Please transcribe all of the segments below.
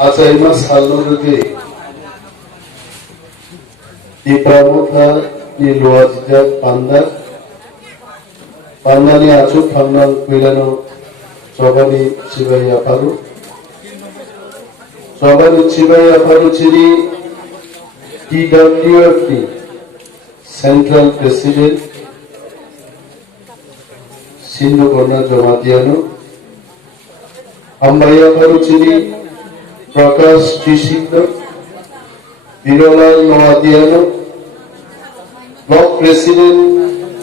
Achaima salnoge di pramukha ni luajida panda ni acu pangnan pilano sobani Chibaya paru chiri TWF Central President Sindhu Korna Jamatiano Ambaya paru chiri Prakash Chishikno Birolal Noadiano Block President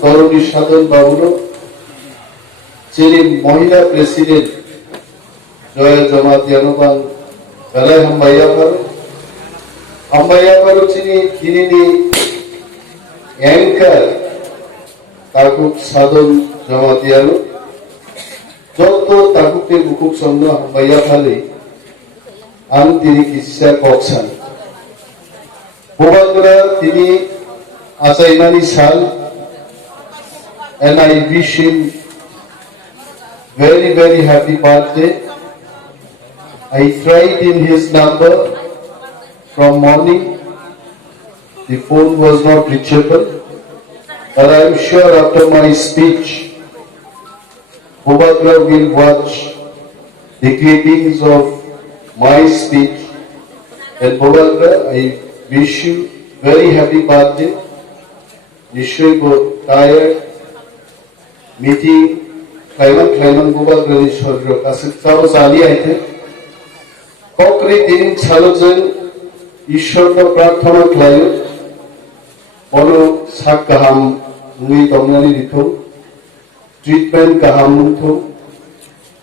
Toruni Sadhan Babuno Chiri Mohila President Joya Jamatiano Bang Kalai Ambaya paru chiri Kinini Anchor Takuk Sadhan Jamatiano Joto Takuke Bukuk Somno Ambaya Pali Tini Kisya Koksan Bobadra Tini Achaimani Sal and I wish him very very happy birthday. I tried in his number from morning. The phone was not reachable, but I am sure after my speech Bobadra will watch the clippings of my speech. And Bobadra, I wish you very happy birthday. Nishway go tired meeting Klaiman Bobadra Nishwadra Kasik Tao Sali Aite Kokri Din Chalozen Ishwarna Prathana Klayo Ono Sak Kaham Nui Domnani Rito Treatment Kaham Nutho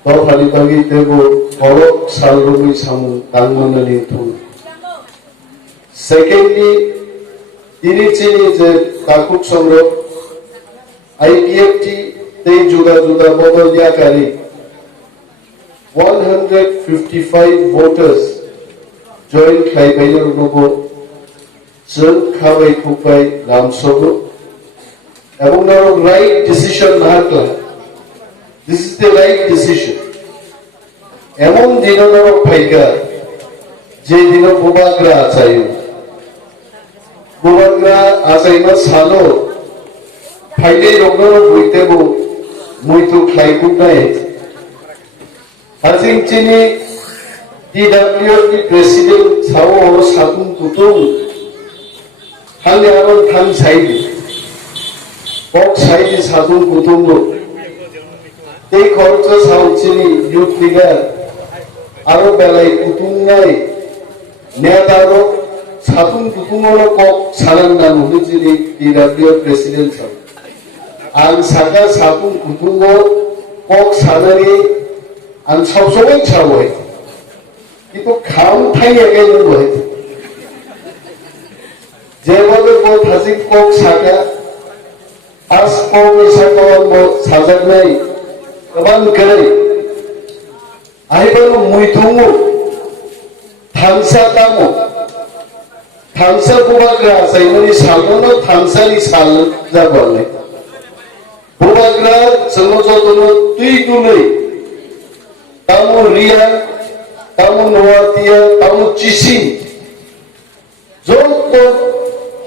Topali Bagi Tego Korok Salrumi Samu Dangmanani Nutho Secondly, Tini Chini Je Takuk Somro IPFT Te Juga Bodol Yakari 155 voters joined Klaibainer Nogo Zun Kawai Kupai Lamsogo Among our right decision Mahatla. This is the right decision. Among Dinano Paiga Je Dino Bobagra Achayu Bobagra Achaima Salo Paile Rogno Buitebo Muito Klaikubnai Hazing Chini TWF President Sao Satun Kutung Hanyaron Tan Saidi Bok Saidi Satun Kutungo They called us how Chini youth leader Aro Belai Kutungai Neataro Satun Kutungo Kok Salanda Muhijini TWF President Ang Saka Satun Kutungo Kok Salari Ang Sobsoy Chawai Itu Kam Thai again Wai Jewale Bo Thazik Kok Saka As Kok Saka Bo Sajagnai Kaban Kare Aibano Muitungu Thamsa Tamu Thamsa Bobagra Saimani Salgono Thamsa Ni Sal Jabalai Bobagra Sanojotono Tuidunai Tamu Ria Tamu Noatia Tamu Chisin Joto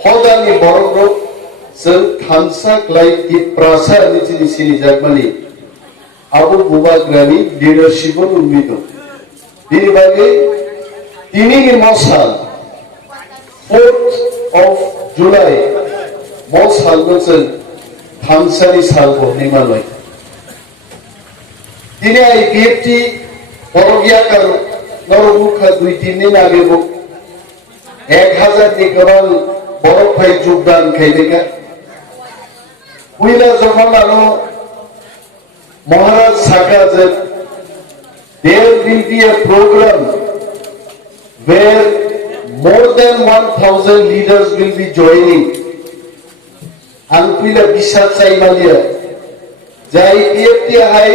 Hodani Borogro Sen Thamsa Klai Di Prasa Nichini Sini Jagmani Abu Bobagrani leadership on Umido. Dini Bagi Tini Mosal 4th of July Mosal Gotsen Thamsari Salvo Himalay. Tini IPFT Porogya Karo Noromukha Duitini Nagebo 1000 Nikaran Borokpai Jugdan Kaideka Wila Zomanano Maharaj Saka said there will be a program where more than 1000 leaders will be joining. Anpila Bishat Saimalia Jai PFT Hai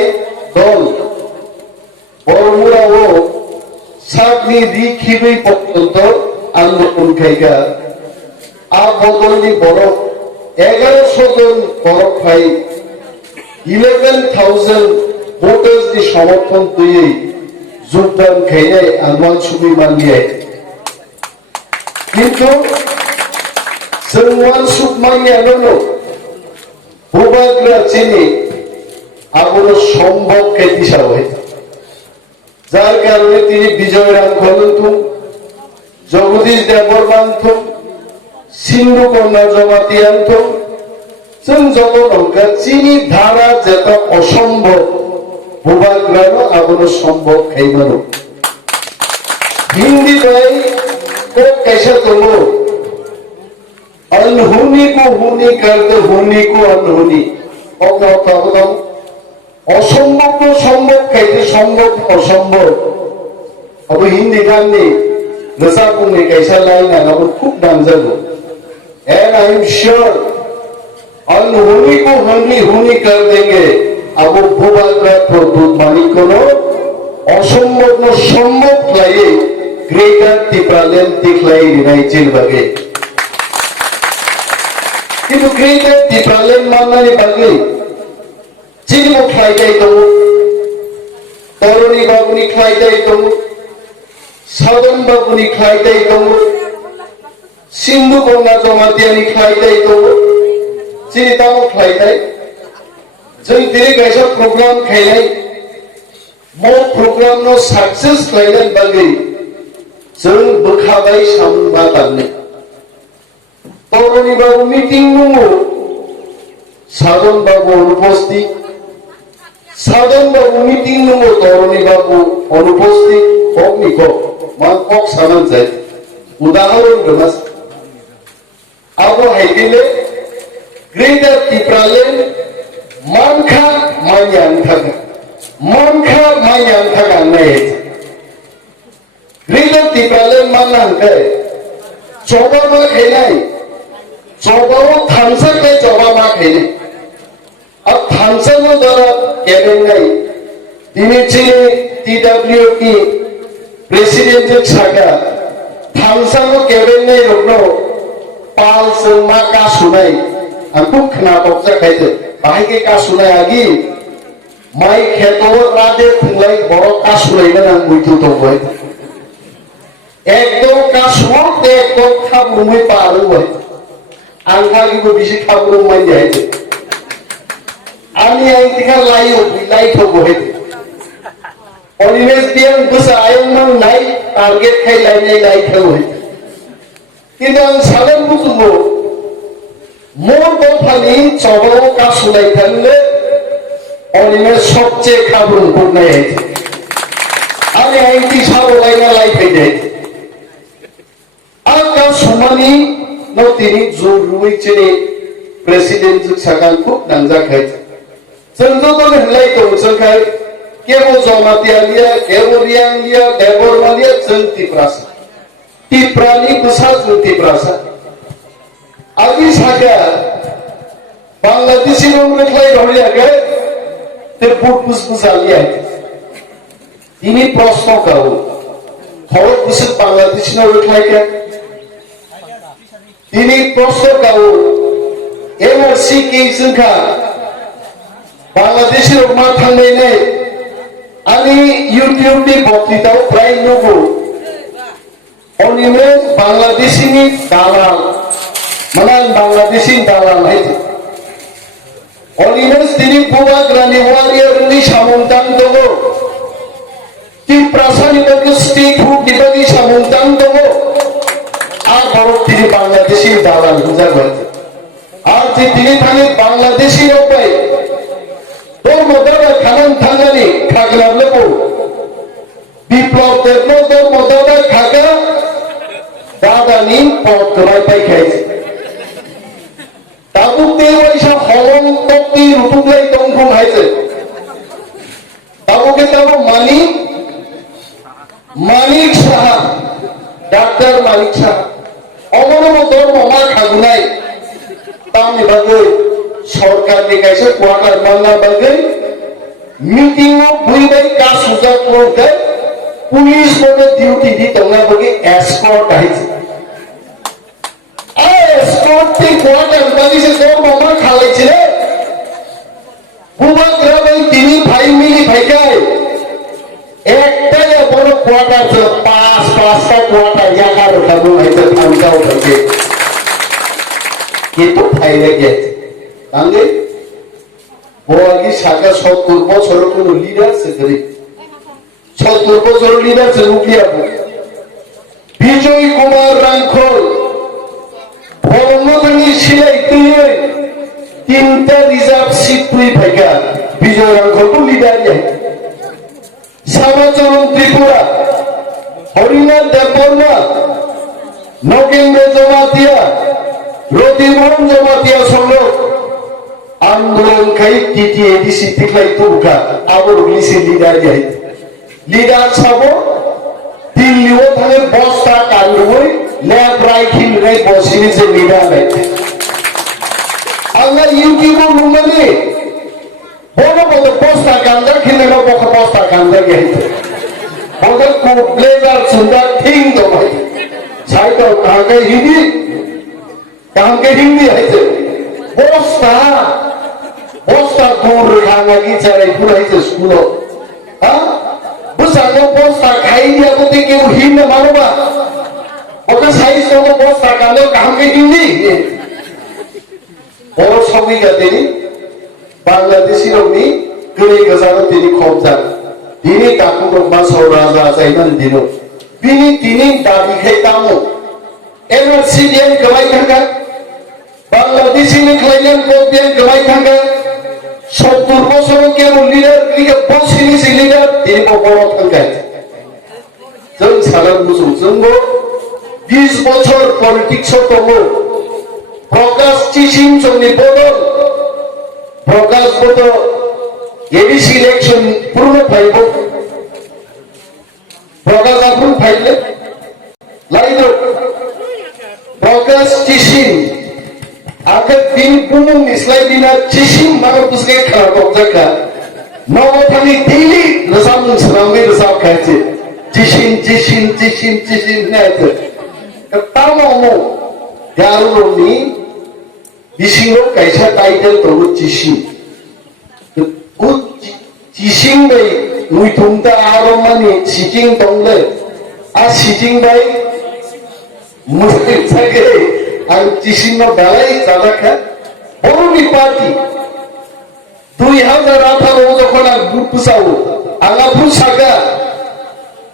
Dol Bormura O Sakni Rikhibi Potonto Anlokun Kaiga Abodoni Borok 1100 John Borok Bhai 11,000 voters di সমর্থন দিয়ে যোগদান খাইনাই আলমান সুমি মানিয়াই কিন্তু जों मान सुख मानियानो भूभाग्य चिनी आगोनो सम्भव खेती सावै যার কারণে তিনি বিজয় রাম খলন্তুম জগদীশ দেববর্মান্তুম সিন্ধু কন্যা জমাতিয়ান্তুম जों যত নৌকা চিনি ধারা যেটা অসম্ভব ভূভাগ্রানো আগুনো সম্ভব খাইমানো হিন্দি ভাই को कैसा तुमो अनहोनी को होनी करते होनी को अनहोनी असम्भव को सम्भव खाइते सम्भव असम्भव अब हिंदी गाननि गोसा बुंनाय कैसा लाइन आं खूब नांजागौ एंड आई एम श्योर अनहोनी को होनी होनी कर देंगे अब भूभाग्रा प्रभु मानिकोनो असम्भव न सम्भव खाइए ग्रेटर टिप्रालेंड दिखलाई रिनाइचिल बगे किन्तु ग्रेटर टिप्रालेंड माननानै बगे चिनिमो खाइदाय दङ तरुणी बाबुनि खाइदाय दङ साधन बाबुनि खाइदाय दङ सिन्धु गंगा जमातियानि खाइदाय दङ चिनि तामो खाइदाय जों दिनै गायसा प्रग्राम खाइनाय मो प्रग्राम नो सक्सेस खाइनाय बगे जों बोखाबाय सामबा दान्ने तरुणी बाबु मीटिंग दङ साधन बाबु अनुपस्थित साधन बाबु मीटिंग दङ तरुणी बाबु अनुपस्थित कक निको मान कक सामान जाय उदाहरण दमास आबो हाइदिले ग्रेटर टिप्रालेंड मानखा मायान थागा नाय ग्रेटर टिप्रालेंड माननांगै चौबा मा खाइनाय चौबाव थांसाखै चौबा मा खाइनाय अब थांसानो द्वारा केबेनाय दिनैथि टीडब्ल्यूपी प्रेसिडेंट जों सागा थांसानो केबेनाय रखनो पाल जों मा कासुनाय आंखौ खोनादब जाखायदो बाहायके कासुनाय आगि माइ खेतव रादे खुंलाय बर कासुलायनो आं मुइथु दंबाय एकदम कासुर एकदम खाबुमै पारुबाय आं हागिबो बिसि खाबुर मानजाय आंनि आइथिखा लायो लाइथो बहाय अनिमेस दियां गोसा आयंमोन नाय टारगेट खायलायनाय लाइथो किन्तु आं सागोन बुथुमो मोर दफानि चबाव कासुलायथानले अनिमेस सबचे खाबुर गुरनाय आंनि आइथि साबलायना लाइफैनाय आका सुमानि नौतिनि जुरुइचेनि प्रेसिडेंट जों सागान खूब नांजाखाय जों तो होनलाय दं जोंखाय केबो जमातियालिया केबो रियांलिया देबरमालिया जों टिप्रासा टिप्रानि गोसा जों टिप्रासा आगि सागा बांलादेशी रंगलाय रहियागे ते बुट बुजालिया इनि प्रश्न गाव खरक बिसोर बांलादेशी रंगलायके दिनै प्रश्न गाव एमआरसी के जोंखा बांलादेशी रमा थांनायनै आंनि इउटिउबनि बक्तिताव प्राय नुगौ अनिमे बांलादेशीनि दालाल माने बांलादेशी दालाल हायदो अनिमे दिनै भूभाग्रानि वारियरनि सामन्तान दङ टिप्रासानि बागै स्टेट हुडनि बागै सामन्तान दङ আর ভারত তিনি বাংলাদেশি দালাল বুঝাবেন আর যে তিনি থানে বাংলাদেশি রূপে তোর মধ্যে খানান থাঙ্গানি খাগলাবলে বউ বিপ্লব দেবনো তোর মধ্যে খাগা দাদানি পথ গলাই পাই খাইছে তাবুক দিয়ে পয়সা হলং তক্তি রুটুকলাই তংখং হাইছে তাবুকে তাবু মানিক সাহা ডাক্তার মানিক সাহা অমরম ধর্ম মা খাগুনাই তামনি বাগৈ সরকারनि কাছে কোয়ার্টার মাননা বাগৈ মিটিং বুইবাই কা সুজা করতে পুলিশ বলে ডিউটি দি তোমরা বাগৈ এসকর্ট আইছে আ এসকর্ট তে কোয়ার্টার বাগিছে ধর্ম মা খালাইছে ভূভাগ্রা বাই তিনি ভাই মিলি ভাইকাই একটাই পাঁচটা কোয়াটা 11টা বানাইতে থামকাও থাকে কিন্তু ফাইলে গেছে তাহলে বড়ি শাখা 70 বছরের কোন লিডার সেখানে 70 বছরের লিডার সে রুকিয়া বিজয় কুমার রাঙ্খল ভবনগরী সিলাই তুই 3টা রিজার্ভ সিট তুই ভাইকা বিজয় রাঙ্খল তো লিডার শ্যামাচরণ ত্রিপুরা হরিনাথ দেববর্মা নগেন্দ্র জমাতিয়া রতিমোহন জমাতিয়া সংগ্রহ আন্দোলন খাই টিটিএডিসি থেকে তুলকা আবার ইংলিশে লিডার যাই লিডার ছাব দিল্লিও থাকে বস্তা কান্দুই ল্যাব রাইখিন রে বসিনি যে লিডার নাই আমরা ইউটিউব নুমানে বড় বড় বস্তা কান্দা খিনে না বস্তা কান্দা গেছে বড় কো ব্লেজার সুন্দর থিং তো ভাই সাইতো কাকে হিন্দি হইছে বস্তা দূর খাঙ্গা কি চাই পুরো হইছে স্কুল হ্যাঁ বুঝানো বস্তা খাই দিয়া বলতে কেউ হিন্দ মানবা ওটা সাইজ তো বস্তা কালে কামকে হিন্দি বড় সবিকা তিনি বাংলাদেশি রবি গড়ে গজানো তিনি খব যান তিনি কাকু রকমা সৌ রাজা যাইমান দিন তিনি দাবি খাইতামো এনআরসিডিএম গবাই থাকা বাংলাদেশি লিখলাইলেন কোপিয়ান গবাই থাকা 70 বছর কেউ লিডার লিগে বসিনি লিডার তিনি বড় থাকা जों सारा बुझो जोंबो 20 বছর পলিটিক্স दङ प्रकाश चिसिम जोंनि बदल प्रकाश बदल एडिसि इलेक्शन पूर्ण फाइबो प्रकाश आपुन फाइले लाइनो प्रकाश चिसिम आखे दिन बुमुं निस्लाय दिना चिसिम मानो पुसके खरा दंजाका नवथानि डेली रसाम सरामनि रसाम खायसे चिसिम नायते तामावनो गारुनि बिसिङाव कायसा टाइटेल दङ चिसिम उ चिसिम बै मुइथुंता आरमानि सिटिं दंले आ सिटिं बाय मुसागे आं चिसिम दालाय जालाखा बर'नि पार्टी 2018 যখন আং বুটসাও आंहा ফুসাগা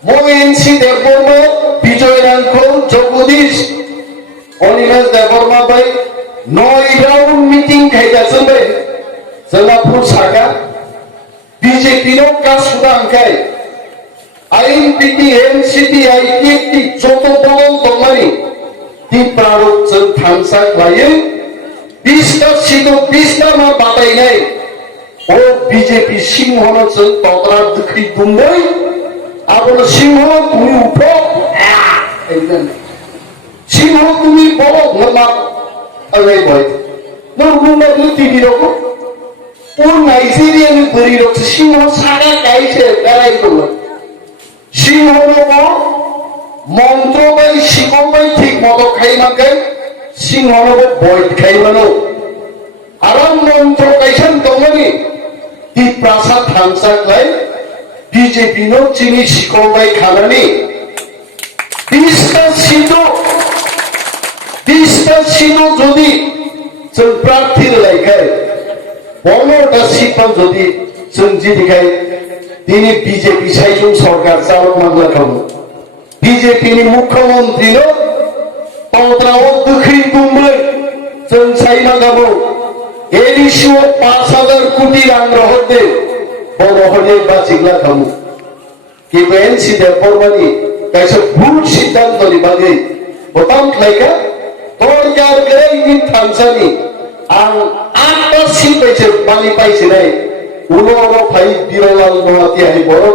मोएनसी देवबर्मा विजय रांखल जगदीश अनिमेश देवबर्मा भाई 9 राउंड मीटिंग खायगासिनो बै जोंहा फुसागा बीजेपी नो कासुदांखाय आईएनपीटी एनसीपी आईटीएफटी जत दल दंमानि ती प्रारूप जों थांसा लायो 20टा सीटो 20टा मा बादायनाय ओ बीजेपी सिंहनो जों तद्रा दुखै दुंबाय आपन सिंह তুমি উঠো সিংহ তুমি বলো না আরে ভাই নরগুনা টিভি রকম ও নাইজেরিয়ান বড়ি রকম সিংহ সারা গাইছে বেড়াই করলো সিংহ রকম মন্ত্র বাই শিকম বাই ঠিক মতো খাই মাকে সিংহ রকম বৈঠ খাই মানো আরাম মন্ত্র কাইছেন দমনি তি প্রাসাদ থামসাক লাই बीजेपी नो चीनी शिकोबाई खानानी 20টা सीटो যদি जों प्रार्थीर लायखाय 15টা सीट যদি जों जिदिखाय दिनै बीजेपी साइजों सरकार चालक मांगला खामो बीजेपी नि मुख्यमंत्री नो तद्राव गोख्रै दुंबै जों साइना गाबो एडिसिओ 5000 কোটি रां रहदे बर'हले बाजिग्ला खामो কিন্তু এনসি দেববর্মানি কাইসা ভুল সিদ্ধান্তনি বাগै বতাম খাইকা দরকার করে ইন থামসানি আং 8টা সিট পাইছে বালি পাইছে নাই উনoro ভাই বিরলাল মহাতি হাই বড়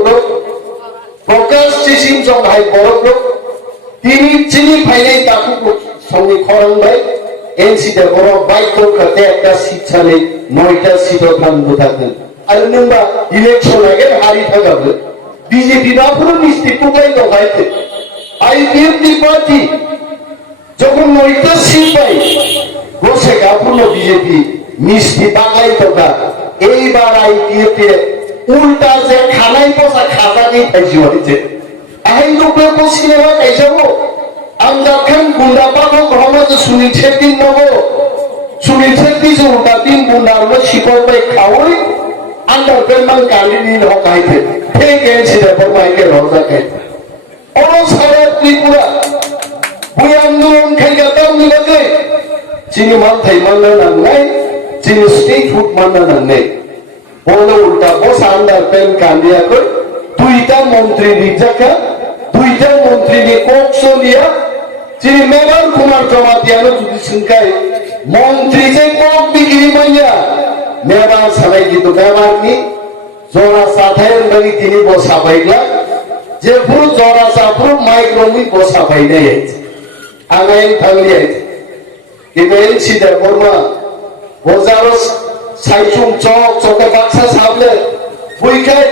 প্রকাশ চিসিম জং হাই বড় তিনি চিনি ফাইনাই তাকু সঙ্গে খরং ভাই এনসি দেববর্মা বাইক করতে একটা সিট ছাড়ে 9টা সিট থামবো থাকতেন আরে নংবা ইলেকশন আগে হারি থাকাবে বিজেপি বাপুরো মিষ্টি কোথায় দগাইতে আইপিএফটি পার্টি যখন 9টা সিট পাই বসে কাপুরো বিজেপি মিষ্টি বাংলাই দগা এইবার আইপিএফটি উল্টা যে খানাই পয়সা খাজা নেই পাইছি হইছে ahai rupe ko sinema kaisabo amdakan bunda pako grama je Sunil Shetty nobo Sunil Shetty je uta tin bunda ro shikor bai khawai underpant man kandini no kaite fake ensi de pormai ke roza kai oro sara tripura bui andolon khai gatam ni bagai chini man thai man na nangai chini state food man na nangai bolo ulta bos underpant kandia ko duita মন্ত্রী নিজাকা দুইটা মন্ত্রী নি কোকসলিয়া যিনি মেবার কুমার জমাতিয়ানো যদি সংখ্যায় মন্ত্রী যে cock বিক্রি মাইয়া মেবার সালাই কিন্তু মেবার নি জরা সাথায় লাগি তিনি বসা পাইলা যে পুরো জরা সাপুর মাইক্রোমি বসা পাই নাই আগাই থাকলি আইছে কিন্তু এই সিধা বর্মা বজারস সাইচুং চক চকে বাক্সা সাবলে বুইখাই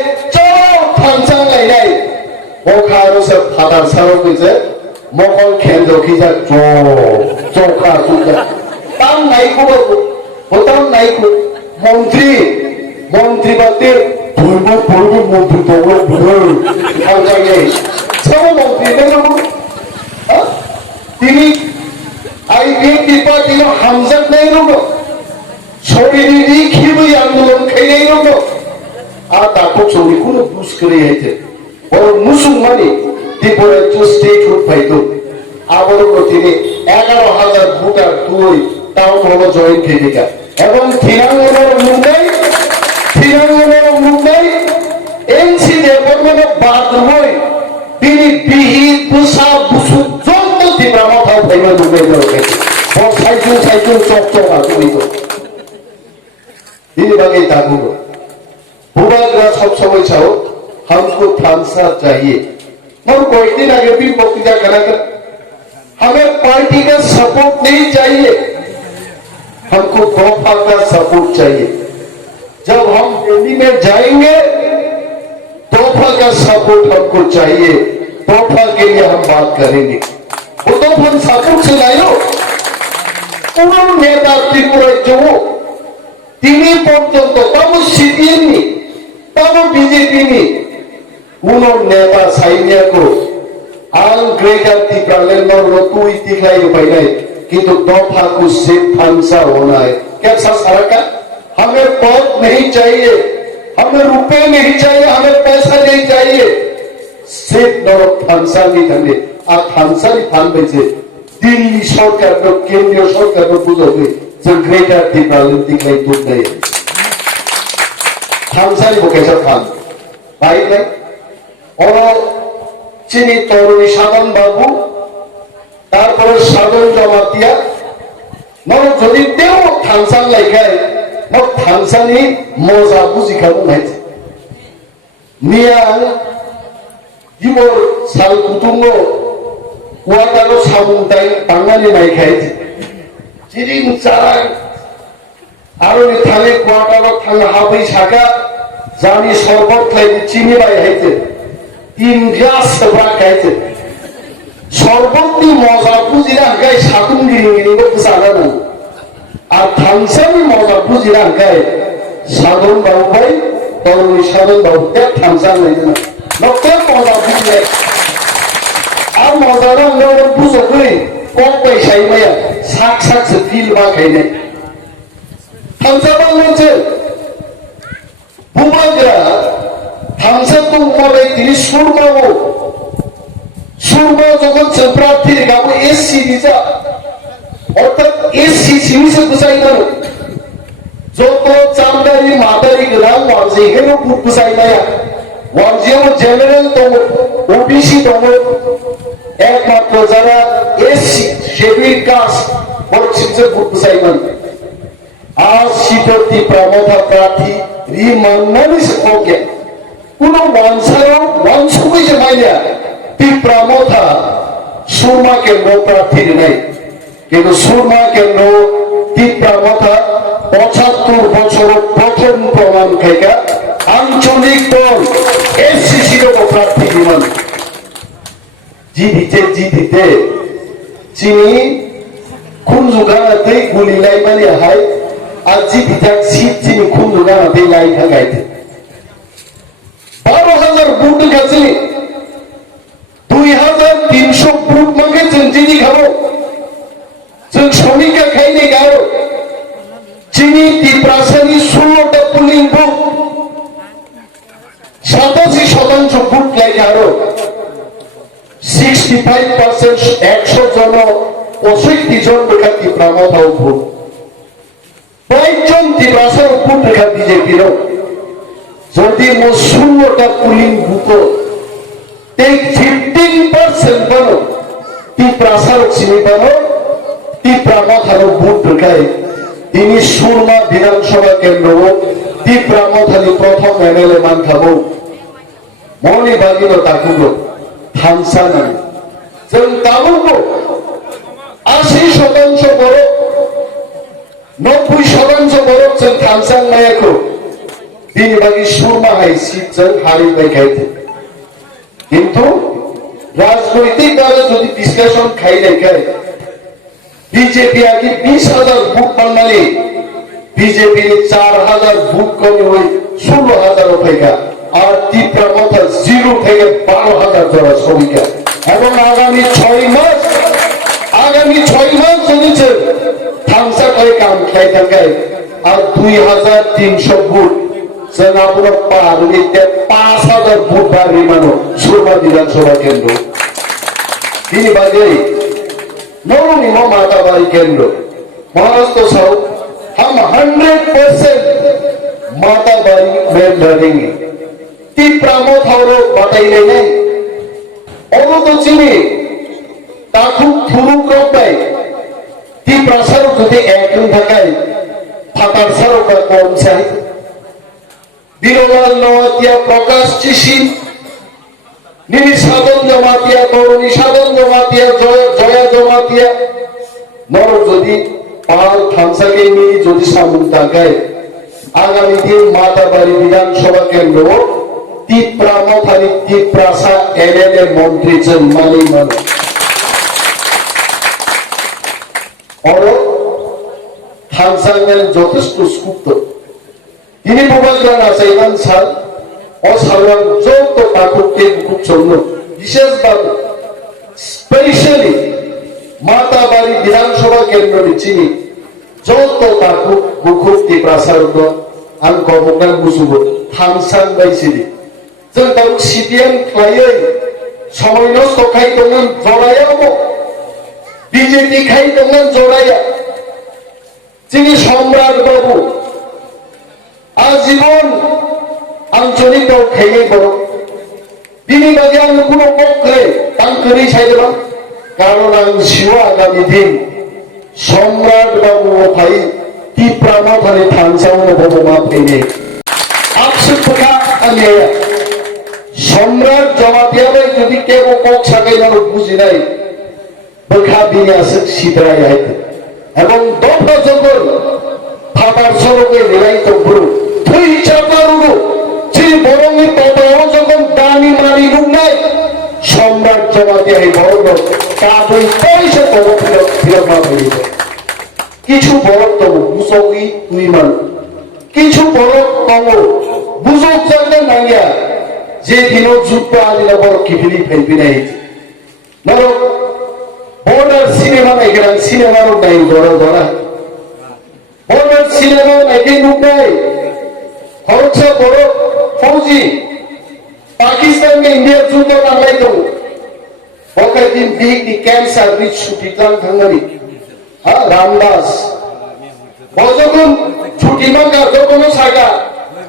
थांचां लायनाय बखारसो फादार सारखैजे मकल खेन्दखिजा जखा जुजा तां नायखौबो बोतां नायखौ मन्त्रि बाते बयबो मन्त्रि दङ बुर थांजायै सब मन्त्रि दङ তিনি आईपीएफटी पार्टीनो हामजानाय दङ सरिनि खिबो आन्दोलन खायनाय दङ আর তারপর ছবি কোনো বুঝ করে হয়েছে বড় মুসলমানি ত্রিপুরা স্টেট ফুড পাইতো আবারও তিনি 11,000 ভোটার তুই টাউন হল জয়েন খেলিকা এবং তৃণমূলের মুম্বাই এনসি দেবর্মনে বাদ হই তিনি বিহিত বুসা বুসু যত ত্রিপুরা মাথা ফাইমা ডুবে যাবে সাইকেল চকচক আসবি তো তিনি বাগে থাকুক भूभागरा सब समय चाहो हमको थानसा चाहिए और कोई दिन आगे भी बक्तिया करा कर हमें पार्टी का सपोर्ट नहीं चाहिए हमको तोहफा का सपोर्ट चाहिए जब हम दिल्ली में जाएंगे तोहफा का सपोर्ट हमको चाहिए तोहफा के लिए हम बात करेंगे वो तो हम सपोर्ट से लायो उन्होंने नेता त्रिपुरा जो তিনি পর্যন্ত তবু সিপিএম নি তবু বিজেপি নি কোন নেতা সাইনিয়াকো আল গ্রেটার টিকালেন নো তুই টিকাই পাইলাই কিন্তু দফা को सिर्फ थानसा होना है कैसा सरका हमें पद नहीं चाहिए हमें रुपए नहीं चाहिए हमें पैसा नहीं चाहिए सिर्फ नो थानसा नहीं থাকলে আর থানসারি ফান বেজে দিল্লি সরকার কেন্দ্রীয় সরকার বুঝবে जो ग्रेटर टिकालेन टिकाई दूध नहीं थानसारी कैसा थान भाई ने और चीनी तरुणी साधन बाबू तारपर साधन जमातिया नर যদি তেও থানসান লাইখায় নক থানসানি মজা বুঝি খাবো নাই নিয়া ইমর সাল কুতুঙ্গ ওয়াটারো সামুতাই বাঙালি নাইখায় চিরিং চারাং আরো থালে কোয়াটারো থাং হাবই ছাকা জানি শরবত খাইতে চিনি বাই হাইতে 3 গ্লাস সবা খাইতে শরবতনি মজা বুঝিরা গায় সাতুন গিরিঙ্গিরি করতে সাদা না আর থানসানি মজা বুঝিরা গায় সাধন বাবু ভাই তরুণী সাধন বাবু তে থানসান লাইতে না নকে মজা বুঝিরা আর মজারা আমরা বুঝো কই কক পয়সাই মায়া সাক সাক সে ফিল বা খাইনে থানসা বাংলাছে ভূভাগরা থানসা তো উপরে তিনি সুরমাও সুরমা যখন প্রার্থী গাবো এসসি দিছা অর্থাৎ এসসি সিমিসে বুঝাই না যত চামদারি মাদারি গলা ওয়াজি হেরো বুঝাই না ওয়াজিও জেনারেল তো ওবিসি তো একমাত্র যারা এসসি শেডিউল কাস্ট বলছে বুঝাই না आज शिपति प्रमोथा प्रार्थी रिमाननानिस होगे कुनो वांसायो वांसुकै जे माइया ती प्रमोथा सुरमा केन्द्र प्रार्थी নাই কিন্তু সুরমা কেন্দ্র ती प्रमोथा 75 বছর প্রথম প্রমাণ খাইকা আঞ্চলিক দল এসসি র প্রার্থী বিমান জিতে চিনি কোন জুগাতে গুলি লাই মানে হাই আজি বিধাক সিট চিনি খুন লুগা নাতে লাই থাকাইতে 12,000 ভোট গেছে প্রাসারী 16টা পুলিং বুথ 87% ভোট লাগে আরো 65% 100 জন 65 জন রেখা তীব্রামথাও ভোট 5 জন তীব্রাসার ভোট রেখা বিজেপির যদি মো 16টা পুলিং বুথ 15% বলো তীব্রাসার চিনিবানো তীব্রামথার ভোট রেখায় তিনি সুরমা বিধানসভা কেন্দ্র তীব্রামথালি প্রথম এমএলএ মান খাবো মনে বাগিল তাকুগো থামসা নাই जों दाबो 80% बर' 90% बर' जों थामसां नायाखौ बिनि बागै सुरमा हाय सिटजों हारिबाय खायथे किन्तु राजनैतिक दले যদি বিশ্লেষণ খাইनायखाय বিজেপি আগে 20,000 ভোট পাননাनै বিজেপি 4,000 ভোট কমে হই 16,000 ফাইকা আর তীব্রামথা 0 থেকে 12,000 জোড়া শ্রমিকা এবং আগামী 6 মাস চলেছে থামসা করে কাম খাই থাকায় আর 2,300 ভোট সেনাপুরা পার হইতে 5,000 ভোট বাড়ি মানো সুরমা বিধানসভা কেন্দ্র তিনি বাজে নরনিম মাতাবাড়ি কেন্দ্র মহারাষ্ট্র সাউথ हम 100% माताबारी में लड़ेंगे তীব্রামথাও বাটাইলে নেই অবত চিনি তা খুব থুরুক রবাই তীব্রাসার যদি একদিন থাকায় ফাটার সারকা কম চাই বীরলাল নওয়াতিয়া প্রকাশ চিসি নিমি সাধন জমাতিয়া তরুণী সাধন জমাতিয়া জয়া জমাতিয়া নর যদি পাল থামসাকে নিয়ে যদি সামুক থাকায় আগামী দিন মাতাবাড়ি বিধানসভা কেন্দ্র তীব্রামথালি তীব্রাসা এমএলএ মন্ত্রী মানি মানো और थामसांगेल যথেষ্ট স্কুপ্ত তিনি প্রবাদরা নাসাইমান সাল অসাধারণ যত পাঠককে খুব জন্য বিশেষভাবে স্পেশালি মাতাবাড়ি বিধানসভা কেন্দ্রে চিনি যত পাঠক মুখুব তীব্রাসারদ आं गभर्नमेन्ट बुजुबो थामसां बायसिनि जों दाउ सिपिएम खायै समय नस्त खायदोंमोन जरायाव বিজেপি খাইदोंमोन जराया যিনি সম্রাট বাবু আজীবন আঞ্চলিক দল খাইয়ে বড় তিনি বাজে আং কোনো পক্ষে তাঙ্করি ছাইদেবা কারণ আং শিও আগামী দিন সম্রাট বাবু ভাই তীব্রামথালি থামসাংनो বড়মা ফেনে আপসে কথা আলিয়া সম্রাট জমাতিয়াবাই যদি কেউ কক সাকাইনার বুঝি নাই বখা বিনাশ সিতরাই আইতে এবং দফা যখন ফাটার সড়কে নিরাইত গুরু তুই চাপারুগো যে বরঙে তবও যখন দানি মারি নুনাই সম্রাট জমাতিয়া এই বড় কাবুই পয়সা তব ফিরত না বলিবে কিছু বড় তব বুঝই তুই মান কিছু বড় তব বুঝক জানলে নাঙ্গিয়া যে দিন যুদ্ধ আদিনা বড় কিফিলি ফেলবি নাই নরক বর্ডার সিনেমা নাই গেলাম সিনেমারও নাই ধরা ধরা বর্ডার সিনেমা নাকি নুক নাই খরচা বড় ফৌজি পাকিস্তানকে ইন্ডিয়ার যুদ্ধ নামলাই তো ওকে দিন দিক দি ক্যান্সার রিচ ছুটি টান থাঙ্গানি হ্যাঁ রামদাস যখন ছুটি मांगा যখন সাগা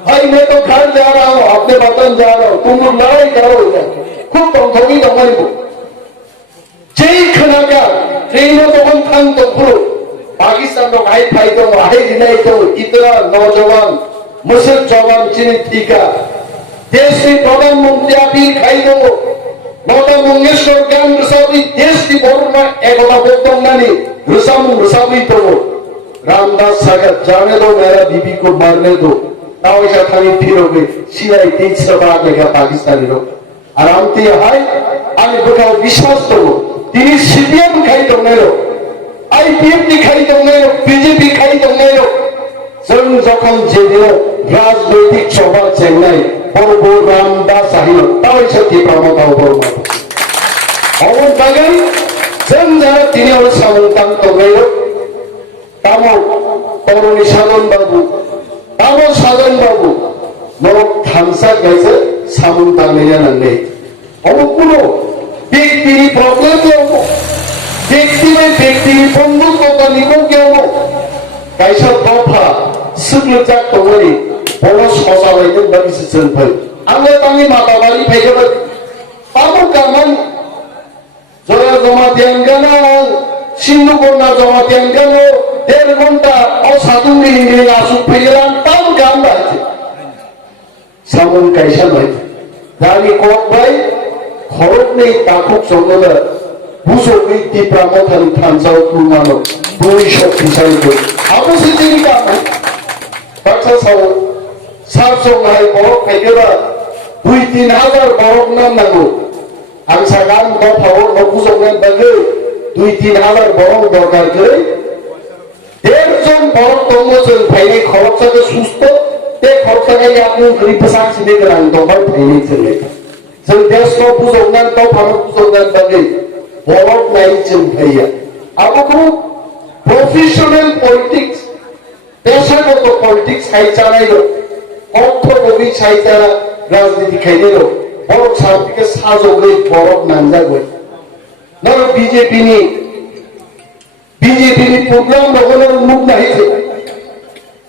भाई मैं तो घर जा रहा हूँ अपने वतन जा रहा हूँ तुम लोग लड़ाई करो खूब तंगी दंगाई को যেই খানাকা ট্রেনও তখন থামতো পুরো পাকিস্তান লোক হাই ফাইতো হাই দিনাই তো ইতরা নওজওয়ান মুসলিম জওয়ান চিনি ঠিকা দেশ की প্রধানমন্ত্রী আপি খাই দো নটা মঙ্গেশকর জ্ঞান রসাবি দেশ की বর্মা একতা বক্তব্য নানি রসাবি তো रामदास सागर जाने दो मेरा बीबी को मारने दो ना वैसा थानी फिरोगे सीआई 3 बार लेगा पाकिस्तानी लोग आराम ते हाय आने बताओ विश्वास तो তিনি সিপিএম খাইदोंनो আইপিএফটি খাইदोंनो বিজেপি খাইदोंनो जों যখন যেদিন রাজনৈতিক সভা চেন্নাই বড় রামদাস আহিল তাই সত্যি প্রমতাও বড় অবন বাগান जों যারা তিনি সামন্তান্ত গেল তামো তরুণী সাধন বাবু তাও সাধনবাবু নরক থামসা গেছে সামন টাঙিয়ে নাংলে কোনো ব্যক্তির প্রবলেম কেউ ব্যক্তির বন্ধুত্বতা নিব কেউ গাইসা দফা সুগ্লজাক তমরি বড় সজালাইनो বাকিছে जोंफोर आङो तांनि माताबारि फैगोन तामो गामान जया जमा देंगाना सिन्धु गन्ना जमा देंगानो 1.5 घंटा और सातुंनि हिंदी आसु फैगोन ताम गाम बायते सामन गाइसा बाय दानि कोक बाय खरबनि ताकुक संगोला बुसोकै तिप्रामो थान थानसाव तुमानो बुरि शक्तिशाली आबो सिथिनि गाम बाक्सा साव सारसंहाय बरफ फैगोबा 2-3 हाजार बरफ नाम नांगौ आं सागान दफाव नबुजोंनाय बागै 2-3 हाजार बरफ दरकारखै 1.5 जन बरफ दङ जों फैनाय खरबसाखौ सुस्थ बे खरबसाखौ आबुं गोरि फोसांसिनो गोनां दंफां फैनाय जों देशखौ बुजोंनाय दफाव बुजोंनाय बागै बरफ नाय जों फैया आबोखौ प्रफेशनल पलिटिक्स पेशागत पलिटिक्स हाइजानाय अर्थनैतिक साहित्यारा राजनीति खायनो बरफ सार्टिफिकेट साजोगै बरफ नांजागै नर बीजेपी प्रोग्राम रगोनो मुख नाहिसे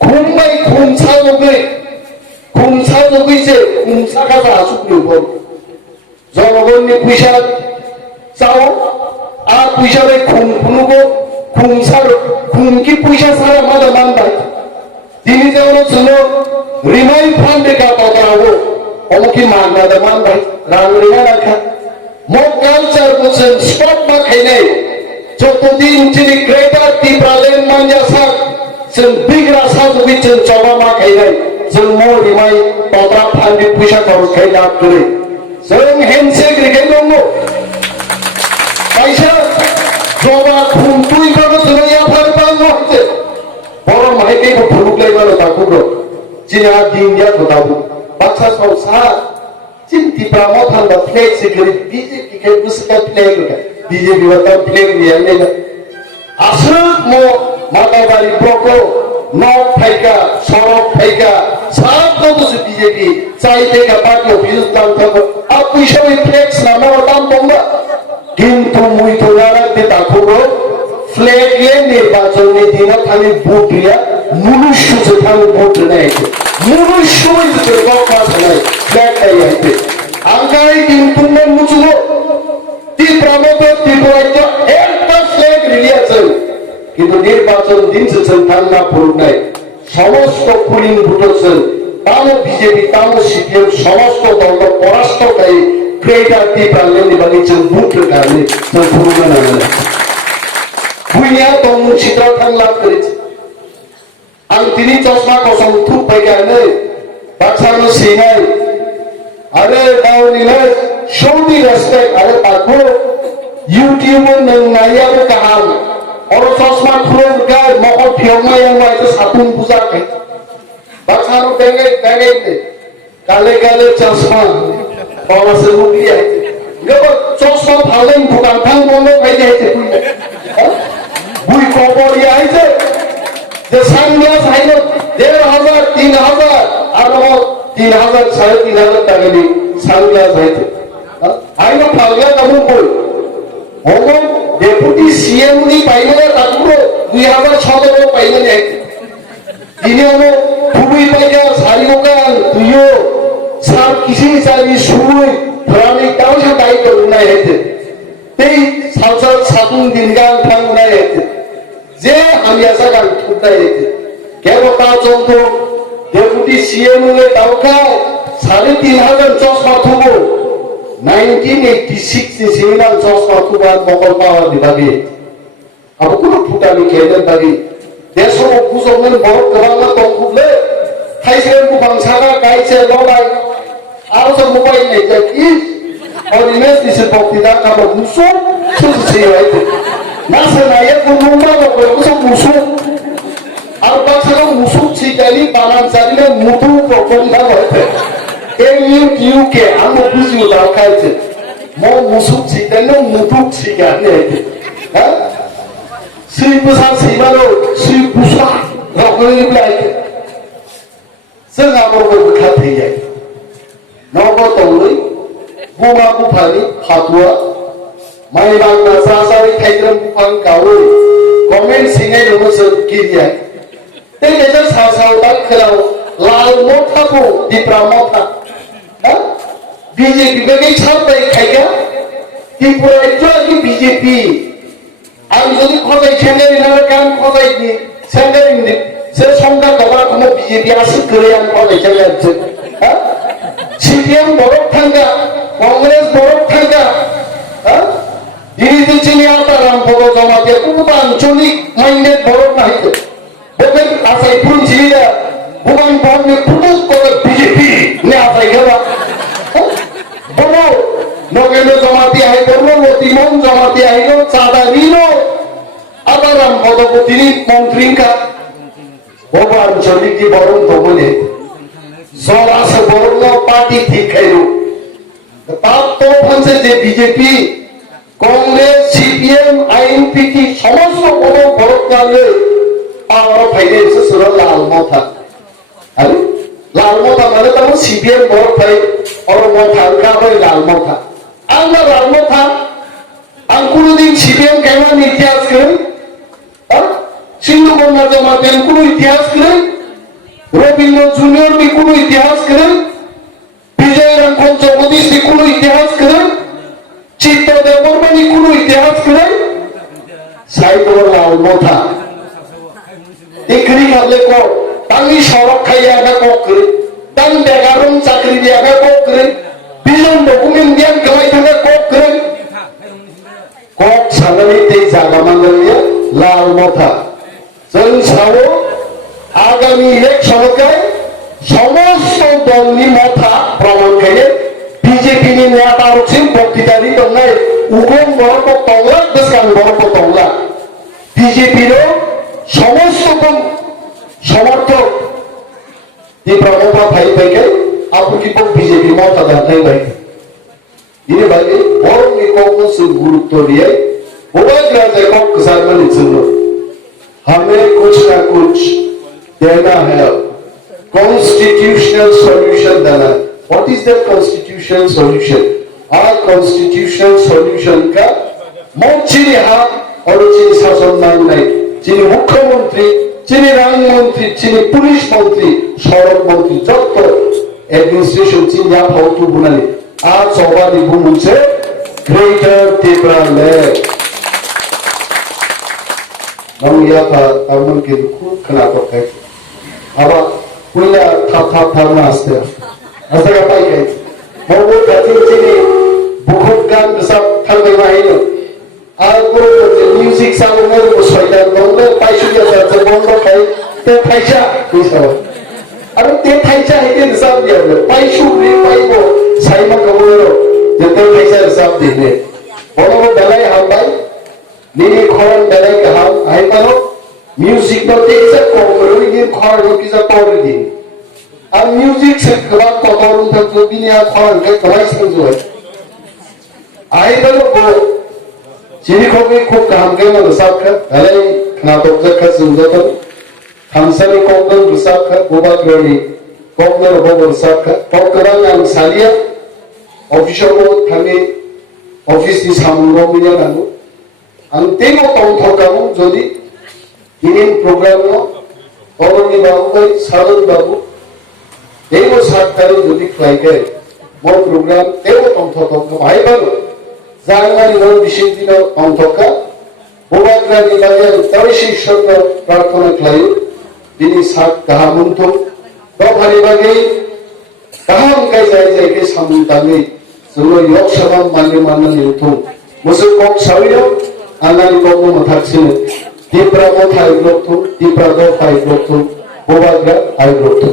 खुमबाय खुमसाजोगै से खुमसाखा जासुकनो बर जनगणनि फैसा चाव आ फैसा बाय खुमखुनुगो खुमसार खुमकी फैसा सारा मादा मानबाय दिनै जावनो जोङो रिमाइंड फान्ड का तोदावो अमकी मानना द मानबाय रांरिया राखा मो कल्चर बुसन स्पॉट मा खायनाय जतदिन चिनि ग्रेटर टिप्रालेन मानजासा जों बिग्रा साजुबि जों चबा मा खायनाय जों मो रिमाइ तोद्रा फान्ड फैसा खरस खायना करे जों हेन्डसेक रिगाय दंगो पैसा जबा खुंतुइ बाबो जों याफार बांगो हते बर माइके को फुलुकलाय बानो ताकुरो जिना दिंगिया खोदाबो बाक्सा सावसा चिंति प्रामो थांदा फ्लेग सिगरि बीजेपी के बुसका फ्लेग का बीजेपी वाला फ्लेग लिया ने आसुक मो माताबारी ब्लको नॉर्थ फाइका सरक फाइका सब तो बीजेपी चाइते का पार्टी ऑफिस दाम था अब पैसा में फ्लेक्स नामा दाम बोंगा किंतु मुई तो यारा दे ताकुरो फ्लेग ले निर्वाचननि दिना खाली भोट लिया मनुष्य थानो भोट नाही मनुष्य गफा थानाय फ्लेग थायो आंगाय दिनथुमनाय मुजुलो ती प्रमोद तिबरायज एकटा फ्लेग रिलियाजों किन्तु निर्वाचन दिनसो जों थांना फुरनाय समस्त पुलिं भोटजों तामो बीजेपी तामो सीपीएम समस्त दल परास्त खाय ग्रेटर टिप्रालेनि बागै जों भोट होनानै जों फुरगोन आरो बुइया दं चित्र थांला करिस आं दिनै चस्मा कसम थुप बायगानै बाक्सानो सिनाय आरो गावनिनो सौनि रेसपेक्ट आरो ताखौ इउट्यूब नों नायाबो गाहाम और चस्मा खुलगा मखर फियमा yang itu sabun buzakai बाक्सानो बेंगे काले चस्मा बाबा से रुपिया गब चस्मा फालें दुकान थां बंद बायदि है बुई कबरिया है যে সানগ্লাস হাইলো 1500 3000 আর 3000 3,500 টাকা নি সানগ্লাস হাইতে হাইলো ফালগা কামু কই ওমন ডেপুটি সিএম নি পাইলে তাকুরো 2017 পাইলে নে দিনে ওনো খুবই পাইকা সারিগোকান তুইও সার কিসি চাই সুই ধরানি তাওসা দায়িত্ব নাই হেতে তেই সালসাল সাতুন দিনগান থাং নাই হেতে जे हम ऐसा कर खुदा है क्या बता चलतो डेपुटी सीएम ने दावका 3,500 चस्मा थुबो 1986 से सेना चस्मा थुबा मकल पावर दिबागे अब कुनो फुटानी खेदन बागे देशो बुजोंन बहुत गबांगा तंखुले थाइसे बुबांसागा गाइसे लबाय आरो जों मोबाइल नै जाकी और इमेज दिसे बक्तिदा काबो मुसो सुसे आइते नासनाया गुनुमा बको मुसो मुसो आरो बाक्सागाव मुसो छिगानि बानान जारिले मुथु प्रकन्दा होते एमइउके आंबो बुजियो दाखायते म मुसो छिगानि मुथु छिगानि हा सुइ बुसा सिबालो सुइ बुसा रखनि ब्लाइते जों आमरखौ गोखा थैया नगो दंलै बुमा बुफानि फातुआ माइ बांना सासारि थाइग्राम बुफां गावै गभर्नमेंट सिङाय दङ सोर गिरिया ते गेजेर सासाव दा खोलाव लाल मथाखौ दिप्रा मथा बीजेपी के कई छापे खाएगा त्रिपुरा इतना की बीजेपी आम जल्दी खोजाई सेंगेरी ना काम खोजाई दी सेंगेरी ने से संगा कबरा como बीजेपी आसु करे आम खोजाई सेंगेरी सीपीएम बरफ थांगा कांग्रेस बरफ थांगा दिल्ली चिनी आता राम भगो जमा के पूरा अंचलिक माइंडेड बरफ नहीं थे बगैर आसाई पुरुष चिलीला बुमान बहुत में पुरुष को बीजेपी ने आसाई क्या बोलो नगेंद्र जमाती है बोलो वो तिमोन जमाती है लो सादा नीलो अब राम पदोपति मंत्री का वो अंचलिक की बरम तो बोले जोरा से बरम पार्टी ठीक है लो ताप तो फंसे जे बीजेपी कांग्रेस सीपीएम आईएनपी की समस्त बड़ो बरम काले और फाइनेंस सुरल लाल मोथा अरे लाल मोथा माने तो सीपीएम बरम फाइ और मोथा का भाई लाल मोथा आंगा लाल मोथा अंकुर दिन सीपीएम कहना इतिहास करे सिंधु बंगा जमाते अंकुर इतिहास करे रविंद्र जूनियर भी कुछ इतिहास करे विजय रंगों चौधरी से कुछ इतिहास करे चित्तो देवबर्मा भी कुछ इतिहास करे साइड और लाल मोथा इकरी माले को तांगी शौरक खाया का कोकरे तांग बेगारों चाकरी दिया का कोकरे बिजन डॉक्यूमेंट दिया कमाई था का कोकरे कोक सांगली ते जागा मंगलिया लाल मोथा जन सावो आगामी इलेक्शन के समस्त दल नि मोथा प्रमाण करे बीजेपी नि नेता रक्षिम बक्तिदारी दंनाय उगम बरक तंगला दसकान बरक तंगला बीजेपी रो समस्त समर्थक ये प्रमुखा भाई भाई के आपको की पक बीजेपी मोथा दाते भाई ये भाई और निकों से गुरुत्व दिए वो बात राजा को किसान में निचलो हमें कुछ ना कुछ देना है कॉन्स्टिट्यूशनल सॉल्यूशन देना what is the constitutional solution our constitutional solution का मोचिनी हाँ और चीनी शासन मांगने चीनी मुख्यमंत्री चीनी रंग मंत्री चीनी पुलिस मंत्री सड़क मंत्री जब तो एडमिनिस्ट्रेशन चीनी यहाँ फाउटू बुनाने आज सवारी बुन से ग्रेटर त्रिपुरा लैंड हम यहाँ था अमन के खूब खना तो कहे अब कोई ना था मास्ते ऐसा क्या पाई कहे वो कहते चीनी बहुत काम सब थल में माही लो आज वो म्यूजिक साउंड में वो सोईदार दोनों पाइशु के साथ से बोलना खाई ते फाइचा कोई सब अरे ते फाइचा है के हिसाब दिया लो पाइशु भी पाई वो साइमा कबूलो जब ते फाइचा हिसाब देने बोलो वो दलाई हम भाई नीने खोरन दलाई का हम आई पालो म्यूजिक में ते इसे कोकरो ये खोरन की जा पौड़ी दी अब म्यूजिक से कबाब कोकरो तक जो भी नहीं खोरन के कमाई समझो है आई पालो वो चीनी को भी खूब काम के में रसाब कर भले खाना तो जब कर सुनते तो हमसने कोकन रसाब कर बोबा ग्रोनी कोकन बोबा रसाब कर कोकरां ang salia official को थाने ऑफिस की सामने मिला ना ang temo tong थकामो जोड़ी इन्हीं प्रोग्राम नो और उन्हीं बाबू को साधन बाबू एवं साथ करे जोड़ी फ्लाई करे वो प्रोग्राम एवं तong थकामो भाई बाबू जांगानी वो विषय दिना अंतोका बोबाग्रानी बागे तरिशी शब्द प्रार्थना क्लायु दिनी साथ कहा मुंतो तो भारी बागे कहा उनका जाए के सामुदाने जोलो योग शब्द मान्य निरुतो मुझे कोक सावियो आनानी कोक में मथाक्सिने दीपरा मोथा इग्लोक्तो दीपरा दो फाइग्लोक्तो बोबाग्रा आइग्लोक्तो